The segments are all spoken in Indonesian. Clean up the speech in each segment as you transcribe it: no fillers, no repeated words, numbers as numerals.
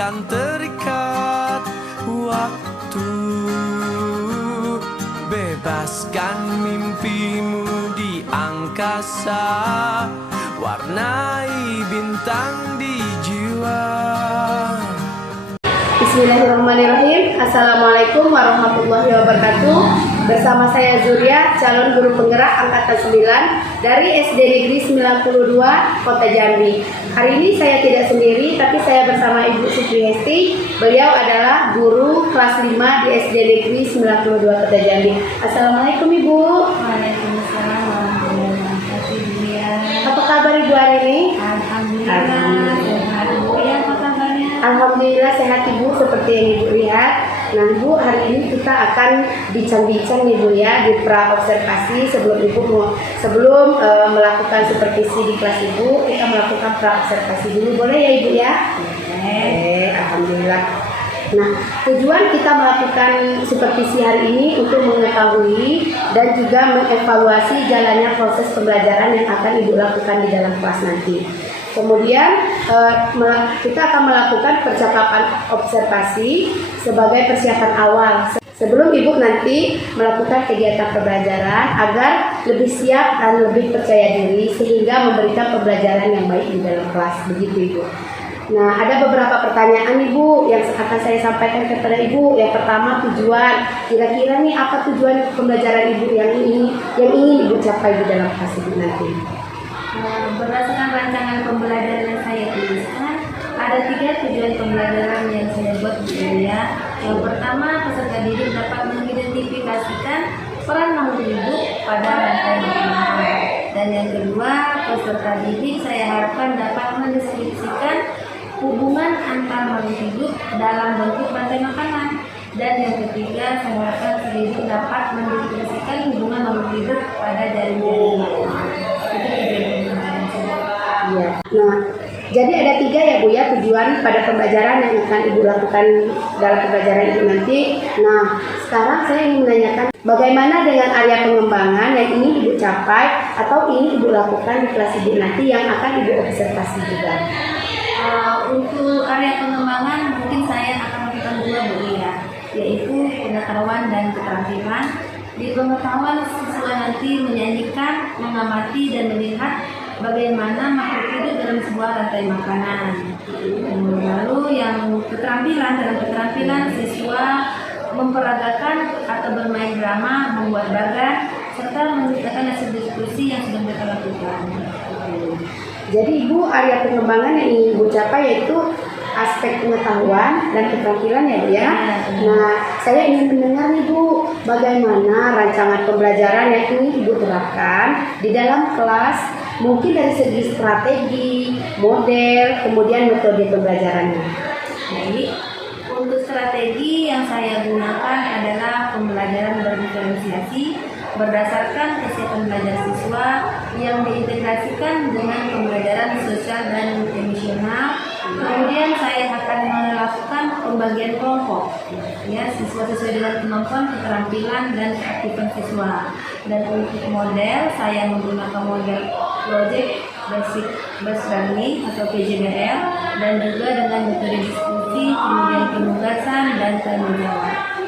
takkan terikat waktu. Bebaskan mimpimu di angkasa, warnai bintang di jiwa. Bismillahirrahmanirrahim. Assalamualaikum warahmatullahi wabarakatuh. Bersama saya Zuria, calon guru penggerak angkatan 9 dari SD Negeri 92 Kota Jambi. Hari ini saya tidak sendiri, tapi saya bersama Ibu Sukri Hesti. Beliau adalah guru kelas 5 di SD Negeri 92 Kota Jambi. Assalamualaikum Ibu. Waalaikumsalam warahmatullahi wabarakatuh. Apa kabar Ibu hari ini? Alhamdulillah. Sehat Ibu ya, apa kabarnya? Alhamdulillah sehat Ibu, seperti yang Ibu lihat. Nah Ibu, hari ini kita akan bincang-bincang nih Bu ya, di pra-observasi sebelum melakukan supervisi di kelas Ibu, kita melakukan pra-observasi dulu, boleh ya Ibu ya? Alhamdulillah. Nah, tujuan kita melakukan supervisi hari ini untuk mengetahui dan juga mengevaluasi jalannya proses pembelajaran yang akan Ibu lakukan di dalam kelas nanti. Kemudian kita akan melakukan percakapan observasi sebagai persiapan awal sebelum Ibu nanti melakukan kegiatan pembelajaran agar lebih siap dan lebih percaya diri sehingga memberikan pembelajaran yang baik di dalam kelas. Begitu Ibu. Nah, ada beberapa pertanyaan Ibu yang akan saya sampaikan kepada Ibu. Yang pertama, tujuan. Kira-kira nih apa tujuan pembelajaran Ibu yang ingin Ibu capai di dalam kelas Ibu nanti? Berdasarkan rancangan pembelajaran yang saya tuliskan, ada 3 tujuan pembelajaran yang saya buat di sini ya. Yang pertama, peserta didik dapat mengidentifikasikan peran makhluk hidup pada rantai makanan. Dan yang kedua, peserta didik saya harapkan dapat mendeskripsikan hubungan antar makhluk hidup dalam bentuk rantai makanan. Dan yang ketiga, saya harapkan peserta didik dapat mendeskripsikan hubungan makhluk hidup pada jaring-jaring makanan. Ya. Nah, jadi ada 3 ya Bu ya tujuan pada pembelajaran yang akan Ibu lakukan dalam pembelajaran Ibu nanti. Nah, sekarang saya ingin menanyakan bagaimana dengan area pengembangan yang ingin Ibu capai atau ingin Ibu lakukan di kelas Ibu nanti yang akan Ibu observasi juga. Untuk area pengembangan mungkin saya akan melakukan 2 Bu ya, yaitu pengetahuan dan keterampilan. Di pengetahuan siswa nanti menyanyikan, mengamati dan melihat bagaimana makhluk hidup dalam sebuah rantai makanan. Lalu yang keterampilan, dalam keterampilan siswa memperagakan atau bermain drama, membuat bagan, serta menciptakan hasil diskusi yang sudah mereka lakukan. Jadi Ibu, area pengembangan yang ingin Ibu capai yaitu aspek pengetahuan dan keterampilan ya Bu ya. Nah, saya ingin mendengar nih Bu, bagaimana rancangan pembelajaran yang ingin Ibu terapkan di dalam kelas, mungkin dari segi strategi, model, kemudian metode pembelajarannya. Jadi, untuk strategi yang saya gunakan adalah pembelajaran berdiferensiasi berdasarkan kesiapan belajar siswa yang diintegrasikan dengan pembelajaran sosial dan emosional. Kemudian saya akan melakukan pembagian kelompok, ya, siswa sesuai dengan kemampuan, keterampilan dan keaktifan siswa. Dan untuk model, saya menggunakan model Project Based Learning atau PJBL, dan juga dengan metode diskusi, kemudian penugasan dan tanggung jawab.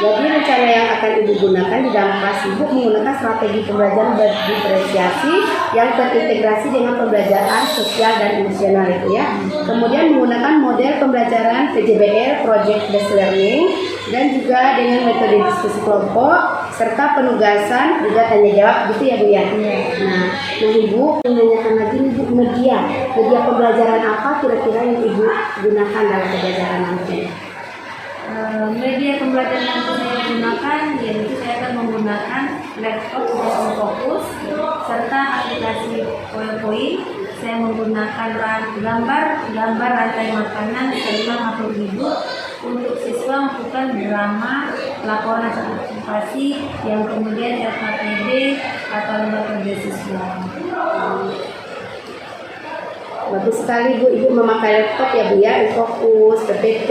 Jadi rencana yang akan Ibu gunakan di dalam kelas Ibu menggunakan strategi pembelajaran berdiferensiasi yang terintegrasi dengan pembelajaran sosial dan emosional itu ya. Kemudian menggunakan model pembelajaran PJBL Project Based Learning dan juga dengan metode diskusi kelompok serta penugasan juga tanya jawab gitu ya Bu ya. Nah Ibu menanyakan lagi Ibu media pembelajaran apa kira-kira yang Ibu gunakan dalam pembelajaran nanti? Media pembelajaran yang saya gunakan yaitu saya akan menggunakan laptop untuk fokus serta aplikasi PowerPoint. Saya menggunakan gambar rantai makanan serta makhluk hidup untuk siswa melakukan drama, laporan observasi yang kemudian LKPD atau lembaga kerja siswa. Bagus sekali Bu, Ibu memakai laptop ya Bu ya, fokus, PPT,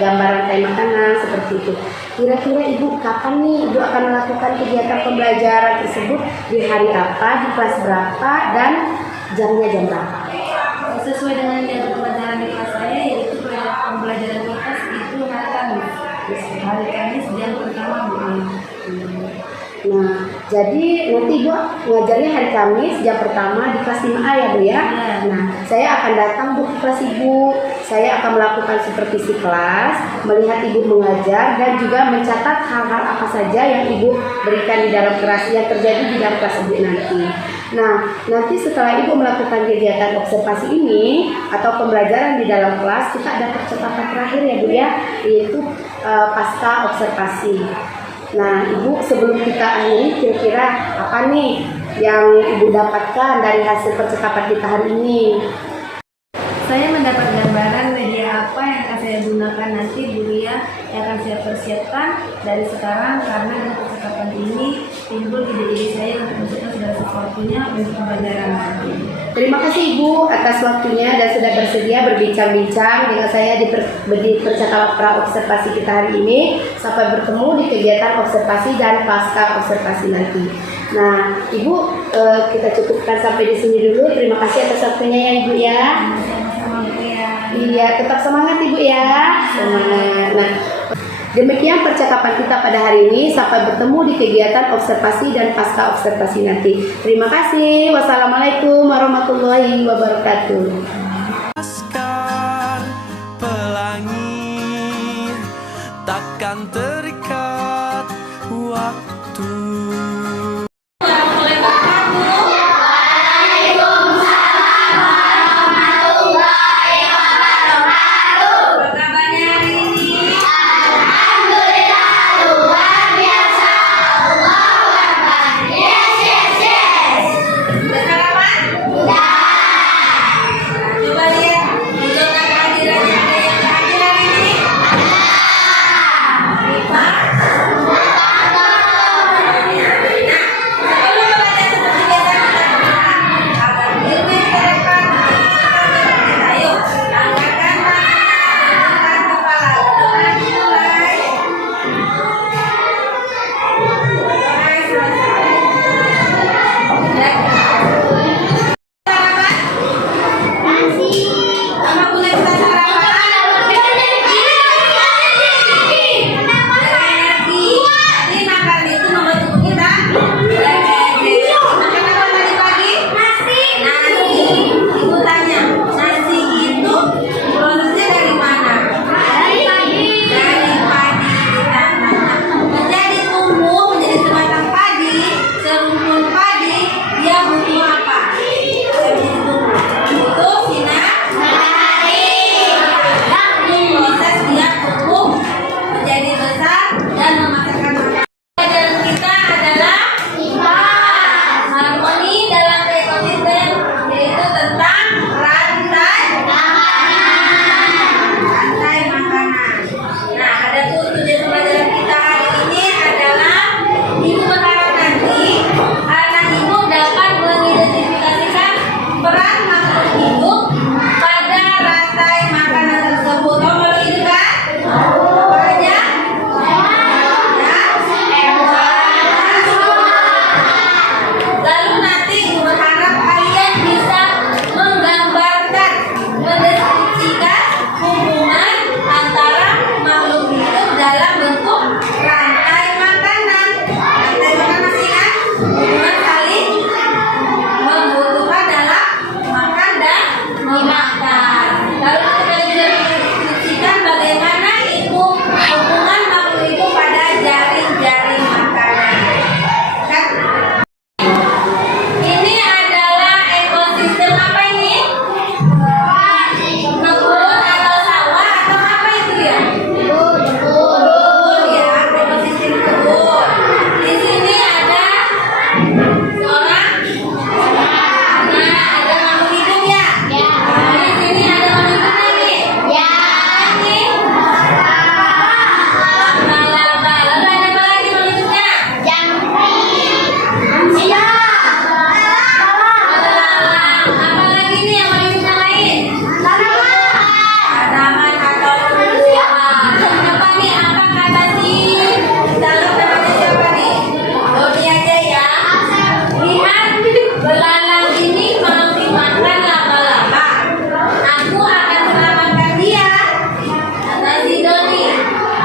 gambar rantai makanan seperti itu. Kira-kira Ibu kapan nih Ibu akan melakukan kegiatan pembelajaran tersebut, di hari apa, di kelas berapa, dan jamnya jam berapa? Sesuai dengan jadwal pembelajaran di kelas saya, yaitu hari Kamis jam pertama Bu. Nah, jadi nanti Ibu ngajarnya hari Kamis jam pertama di kelas 5A ya Bu ya? Iya. Nah, saya akan datang Bu ke kelas Ibu. Saya akan melakukan supervisi kelas, melihat Ibu mengajar, dan juga mencatat hal-hal apa saja yang Ibu berikan di dalam kelas yang terjadi di dalam kelas Ibu nanti. Nah, nanti setelah Ibu melakukan kegiatan observasi ini atau pembelajaran di dalam kelas, kita ada percepatan terakhir ya Bu ya, yaitu pasca observasi. Nah, Ibu sebelum kita akhiri, kira-kira apa nih yang Ibu dapatkan dari hasil percakapan kita hari ini? Saya mendapat gambaran media apa yang akan saya gunakan nanti Bu Lia, yang akan saya persiapkan dari sekarang, karena dengan percakapan ini timbul ide-ide saya untuk menentukan segala sesuatunya untuk pembelajaran nanti. Terima kasih Ibu atas waktunya dan sudah bersedia berbincang-bincang dengan saya di percakapan pra-observasi kita hari ini. Sampai bertemu di kegiatan observasi dan pasca observasi nanti. Nah, Ibu kita cukupkan sampai di sini dulu. Terima kasih atas waktunya ya Ibu ya. Sama-sama Bu Lia. Iya, tetap semangat Ibu ya. Semangat. Nah, demikian percakapan kita pada hari ini. Sampai bertemu di kegiatan observasi dan pasca observasi nanti. Terima kasih. Wassalamualaikum warahmatullahi wabarakatuh. Laskar pelangi takkan terikat waktu.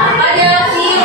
Apa dia sih?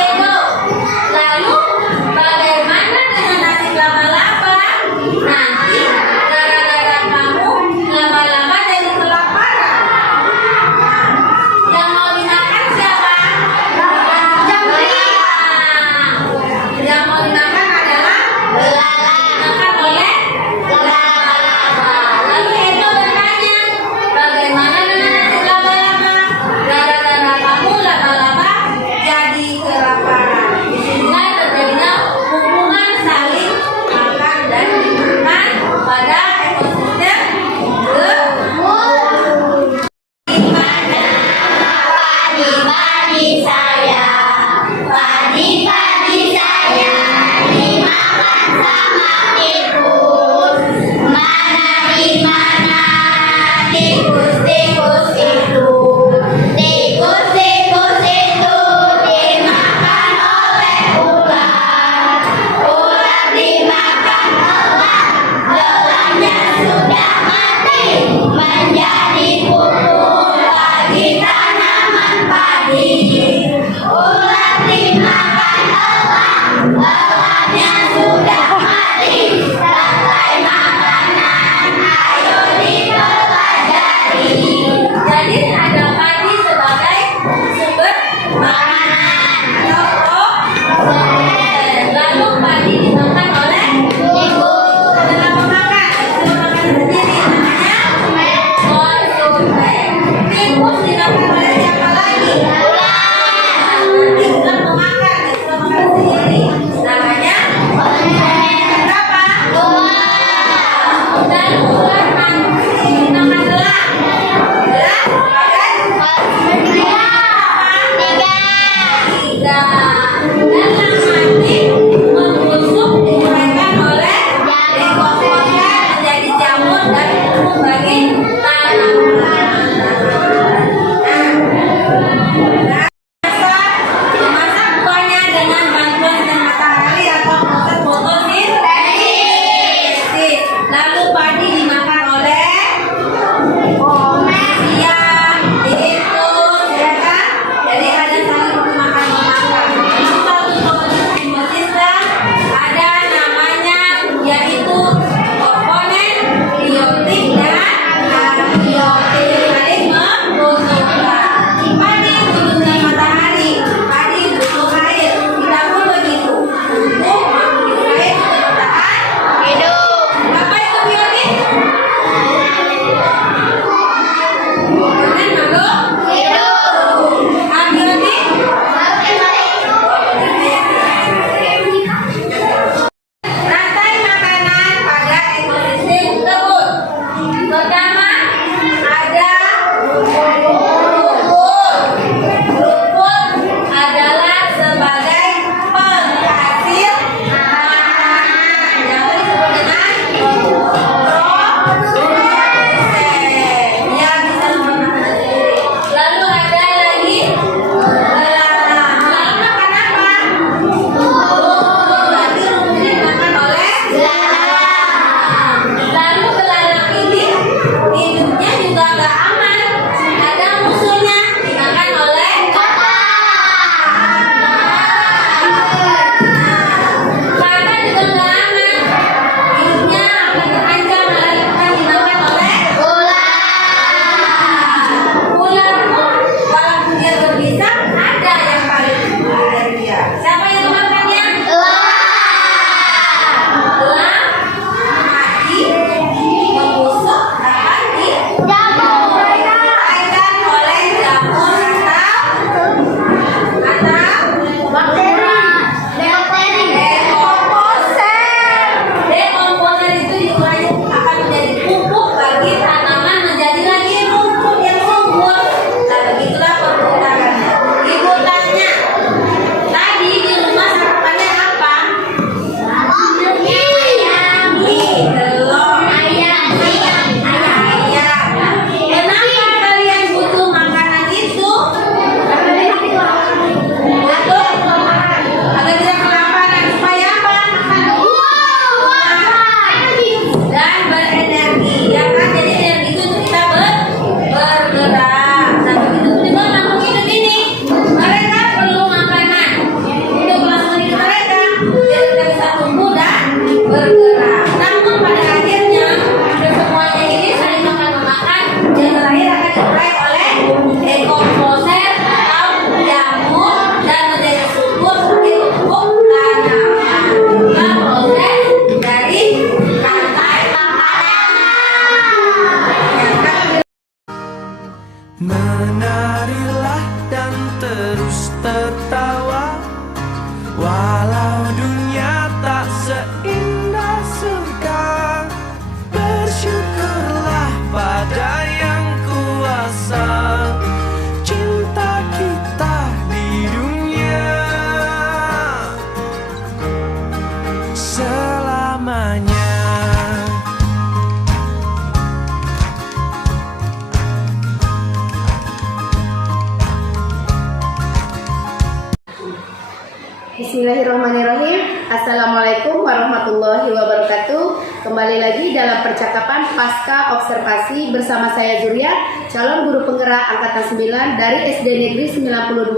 Kembali lagi dalam percakapan pasca observasi bersama saya Zuriat, calon guru penggerak angkatan 9 dari SD Negeri 92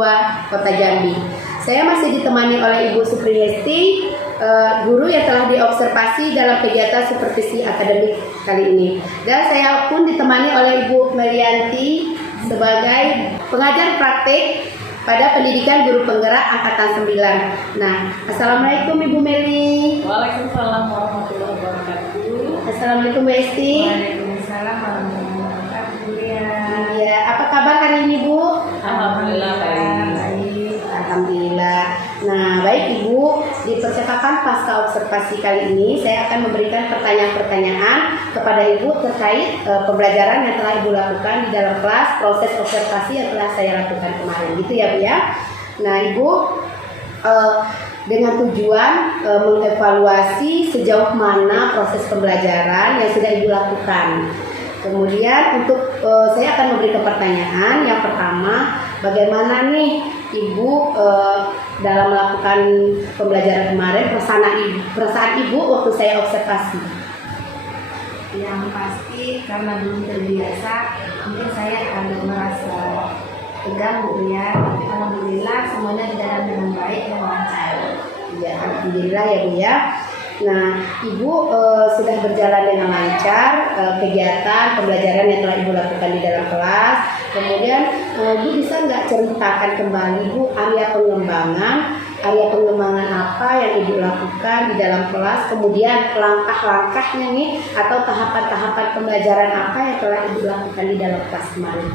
Kota Jambi. Saya masih ditemani oleh Ibu Supriyesti, guru yang telah diobservasi dalam kegiatan supervisi akademik kali ini. Dan saya pun ditemani oleh Ibu Melianti sebagai pengajar praktik pada pendidikan guru penggerak angkatan 9. Nah, Assalamualaikum Ibu Meli. Waalaikumsalam warahmatullahi wabarakatuh. Assalamualaikum Bu Esti. Waalaikumsalam warahmatullahi wabarakatuh. Iya, apa kabar hari ini Bu? Alhamdulillah baik. Baik, alhamdulillah. Nah, baik Ibu, di percakapan pasca observasi kali ini saya akan memberikan pertanyaan-pertanyaan kepada Ibu terkait pembelajaran yang telah Ibu lakukan di dalam kelas, proses observasi yang telah saya lakukan kemarin, gitu ya Bu ya. Nah Ibu, dengan tujuan mengevaluasi sejauh mana proses pembelajaran yang sudah Ibu lakukan. Kemudian untuk saya akan memberikan pertanyaan. Yang pertama, bagaimana nih Ibu dalam melakukan pembelajaran kemarin, perasaan Ibu waktu saya observasi? Yang pasti karena belum terbiasa, mungkin saya agak merasa tegang Bu ya. Alhamdulillah semuanya berjalan dengan baik dan lancar. Ya, alhamdulillah ya Bu ya. Nah, Ibu sudah berjalan dengan lancar kegiatan pembelajaran yang telah Ibu lakukan di dalam kelas. Kemudian Ibu bisa nggak ceritakan kembali Bu area pengembangan apa yang Ibu lakukan di dalam kelas, kemudian langkah-langkahnya nih atau tahapan-tahapan pembelajaran apa yang telah Ibu lakukan di dalam kelas kemarin?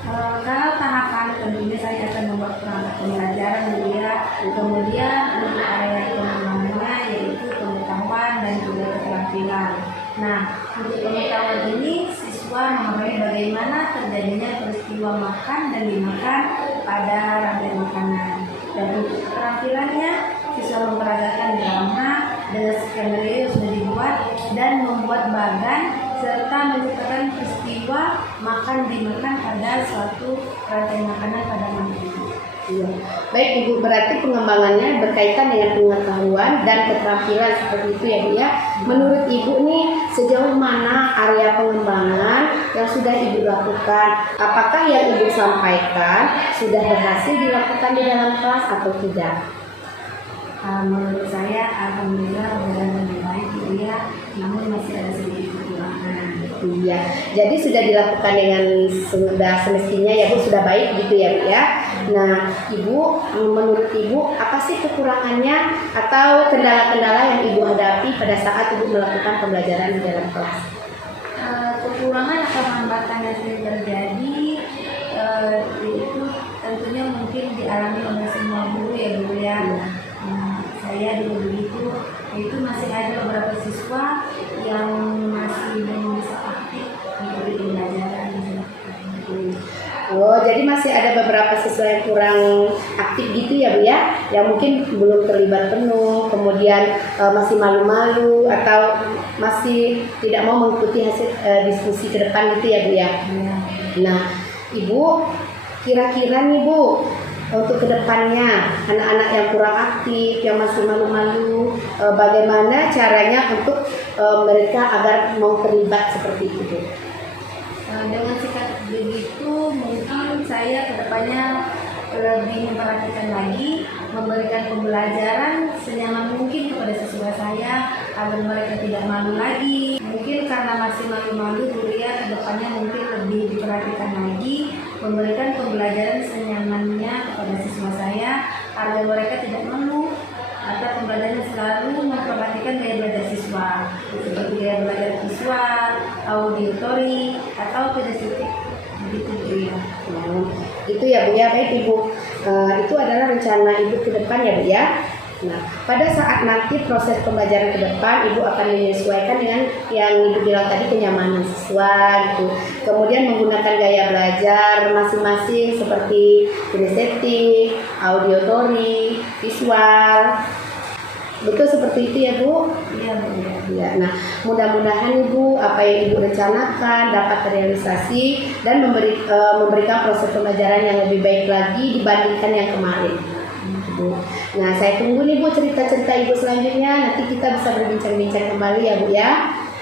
Kalau tahapan tentunya saya akan membuat perangkat pembelajaran ya. Kemudian untuk area pengembangannya yaitu pengetahuan dan juga keterampilan. Nah, untuk pengetahuan ini siswa mengetahui bagaimana terjadinya peristiwa makan dan dimakan pada rantai makanan. Dan untuk keterampilannya siswa memperagakan drama dengan skenario yang sudah dibuat dan membuat bagan serta menciptakan peristiwa makan dimakan pada suatu rantai makanan pada malam. Iya. Baik Ibu, berarti pengembangannya berkaitan dengan pengetahuan dan keterampilan seperti itu ya Bu ya. Menurut Ibu nih sejauh mana area pengembangan yang sudah Ibu lakukan? Apakah yang Ibu sampaikan sudah berhasil dilakukan di dalam kelas atau tidak? Menurut saya alhamdulillah berjalan dengan baik Bu ya, namun masih ada sedikit kekurangan. Iya, jadi sudah dilakukan dengan sudah semestinya ya Bu, sudah baik gitu ya Bu ya. Nah Ibu, menurut Ibu apa sih kekurangannya atau kendala-kendala yang Ibu hadapi pada saat Ibu melakukan pembelajaran di dalam kelas? Kekurangan atau hambatan yang sering terjadi itu tentunya mungkin dialami oleh semua guru ya Bu ya. Saya juga begitu, itu masih ada beberapa siswa yang masih belum bisa aktif mengikuti pembelajaran. Oh, jadi masih ada beberapa siswa yang kurang aktif gitu ya Bu ya, yang mungkin belum terlibat penuh, kemudian masih malu-malu atau masih tidak mau mengikuti hasil diskusi ke depan gitu ya Bu ya. Nah, Ibu kira-kira nih Bu, untuk kedepannya anak-anak yang kurang aktif, yang masih malu-malu, bagaimana caranya untuk mereka agar mau terlibat seperti itu? Dengan sikap begitu mungkin saya kedepannya lebih memperhatikan lagi, memberikan pembelajaran senyaman mungkin kepada siswa saya agar mereka tidak malu lagi. Mungkin karena masih malu-malu dulu ya, kedepannya mungkin lebih diperhatikan lagi, memberikan pembelajaran senyamannya kepada siswa saya agar mereka tidak malu, atau pembelajaran selalu memperhatikan gaya belajar siswa seperti gaya belajar visual, auditori, atau kinestetik begitu Bu ya. Itu ya Bu ya, baik Ibu. Itu adalah rencana Ibu ke depan ya Bu ya. Nah, pada saat nanti proses pembelajaran ke depan, Ibu akan menyesuaikan dengan yang Ibu bilang tadi, kenyamanan siswa gitu. Kemudian menggunakan gaya belajar masing-masing seperti kinestetik, audiotori, visual. Betul seperti itu ya Bu? Iya Bu. Ya, nah mudah-mudahan Ibu apa yang Ibu rencanakan dapat terrealisasi dan memberikan proses pembelajaran yang lebih baik lagi dibandingkan yang kemarin. Nah saya tunggu nih Bu cerita-cerita Ibu selanjutnya, nanti kita bisa berbincang-bincang kembali ya Bu ya.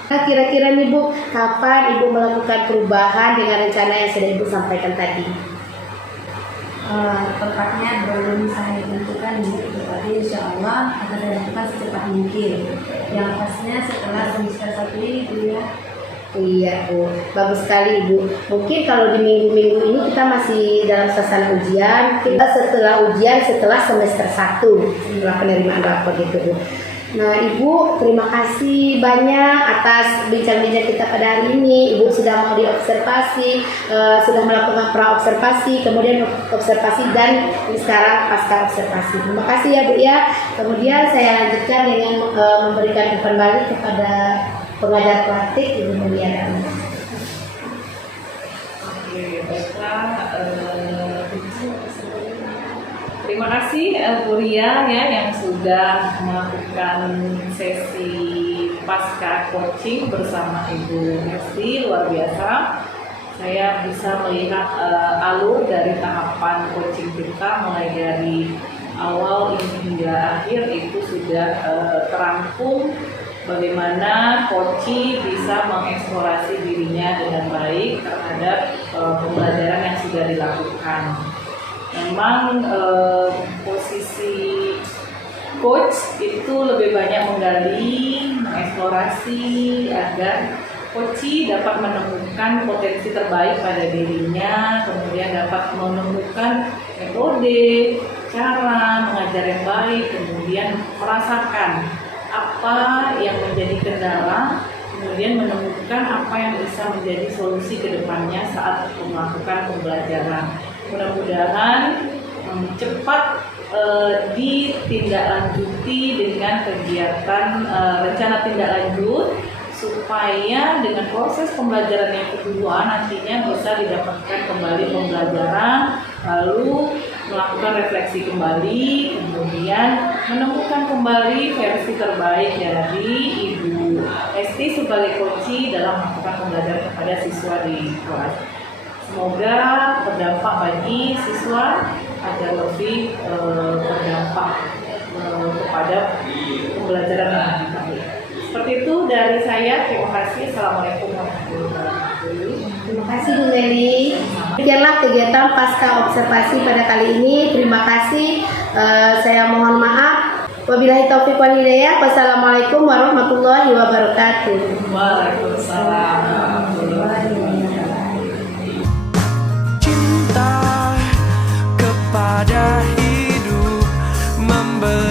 Nah, kira-kira nih Bu, kapan Ibu melakukan perubahan dengan rencana yang sudah Ibu sampaikan tadi? Tepatnya belum saya tentukan tapi insya Allah akan saya lakukan secepat mungkin. Yang pastinya setelah semester 1 ini Bu ya. Iya Bu, bagus sekali Ibu. Mungkin kalau di minggu-minggu ini kita masih dalam suasana ujian, kita setelah ujian setelah semester 1 setelah penerimaan rapor gitu Bu. Nah Ibu, terima kasih banyak atas bincang-bincang kita pada hari ini. Ibu sudah mau diobservasi, sudah melakukan pra-observasi, kemudian observasi dan sekarang pasca observasi. Terima kasih ya Bu ya. Kemudian saya lanjutkan dengan memberikan umpan balik kepada pengajar praktik Ibu Mulyana. Oke, baiklah. Terima kasih Bu Ria ya yang sudah melakukan sesi pasca coaching bersama Ibu Esti, luar biasa. Saya bisa melihat alur dari tahapan coaching kita mulai dari awal ini hingga akhir itu sudah terangkum bagaimana coaching bisa mengeksplorasi dirinya dengan baik terhadap pembelajaran yang sudah dilakukan. Memang posisi coach itu lebih banyak menggali, mengeksplorasi agar coach dapat menemukan potensi terbaik pada dirinya, kemudian dapat menemukan metode, cara mengajar yang baik, kemudian merasakan apa yang menjadi kendala, kemudian menemukan apa yang bisa menjadi solusi ke depannya saat melakukan pembelajaran. Mudah-mudahan cepat ditindaklanjuti dengan kegiatan rencana tindak lanjut supaya dengan proses pembelajaran yang kedua nantinya bisa didapatkan kembali pembelajaran, lalu melakukan refleksi kembali, kemudian menemukan kembali versi terbaik dari Ibu Esti sebagai coach dalam melakukan pembelajaran kepada siswa di kelas. Semoga berdampak bagi siswa agar lebih berdampak kepada pembelajaran yang lebih baik. Seperti itu dari saya. Terima kasih. Assalamualaikum warahmatullahi wabarakatuh. Terima kasih Bu Meli. Demikianlah kegiatan pasca observasi pada kali ini. Terima kasih. Saya mohon maaf. Wabillahi taufiq wal hidayah. Wassalamualaikum warahmatullahi wabarakatuh. Waalaikumsalam warahmatullahi wabarakatuh. Cinta kepada hidup memberi